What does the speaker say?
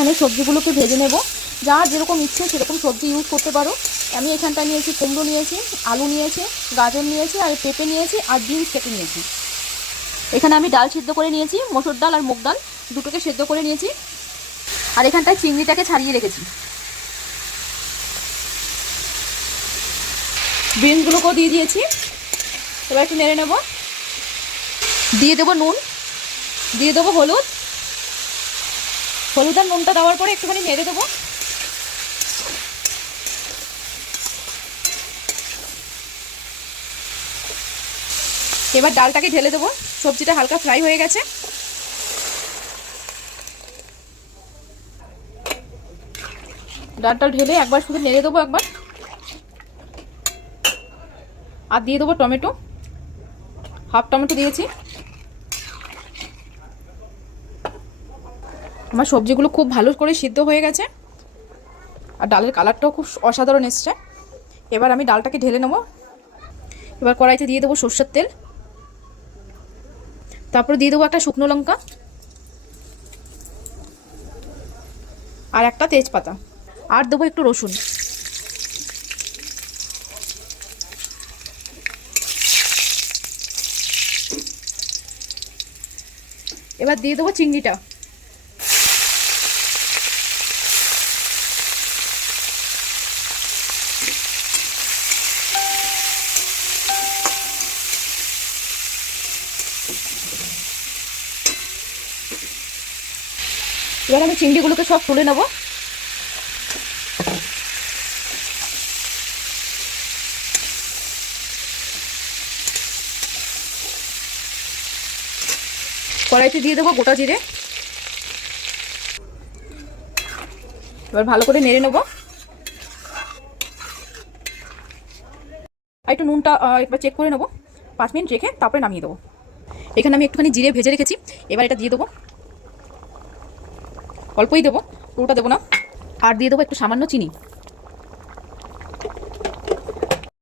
এখানে সবজিগুলোকে ভেজে নেব। যার যেরকম ইচ্ছে সেরকম সবজি ইউজ করতে পারো। আমি এখানটা নিয়েছি কুমড়ো নিয়েছি, আলু নিয়েছি, গাজর নিয়েছি, আর পেঁপে নিয়েছি, আর বিনস কেটে নিয়েছি। এখানে আমি ডাল সিদ্ধ করে নিয়েছি, মসুর ডাল আর মুগ ডাল দুটোকে সেদ্ধ করে নিয়েছি। আর এখানটায় চিংড়িটাকে ছাড়িয়ে রেখেছি। বিনসগুলোকেও দিয়ে দিয়েছি। এবার একটু নেড়ে নেব। দিয়ে দেবো নুন, দিয়ে দেবো হলুদ। হলুদ আর নুনটা দেওয়ার পরে একটুখানি নেড়ে দেবো। এবার ডালটাকে ঢেলে দেবো। সবজিটা হালকা ফ্রাই হয়ে গেছে। ডালটা ঢেলে একবার শুধু নেড়ে দেবো একবার। আর দিয়ে দেবো টমেটো, হাফ টমেটো দিয়েছি। আমার সবজিগুলো খুব ভালো করে সিদ্ধ হয়ে গেছে, আর ডালের কালারটাও খুব অসাধারণ এসছে। এবার আমি ডালটাকে ঢেলে নেব। এবার কড়াইতে দিয়ে দেবো সরষের তেল, তারপরে দিয়ে দেবো একটা শুকনো লঙ্কা আর একটা তেজপাতা, আর দেবো একটু রসুন। এবার দিয়ে দেবো চিংড়িটা। এবার আমি চিংড়িগুলোকে সব তুলে নেব। কড়াইতে দিয়ে দেবো গোটা জিরে। এবার ভালো করে নেড়ে নেব। একটু নুনটা একবার চেক করে নেবো। 5 মিনিট রেখে তারপরে নামিয়ে দেবো। এখানে আমি একটুখানি জিরে ভেজে রেখেছি। এবার এটা দিয়ে দেবো। অল্পই দেবো, পুরোটা দেবো না। আর দিয়ে দেবো একটু সামান্য চিনি।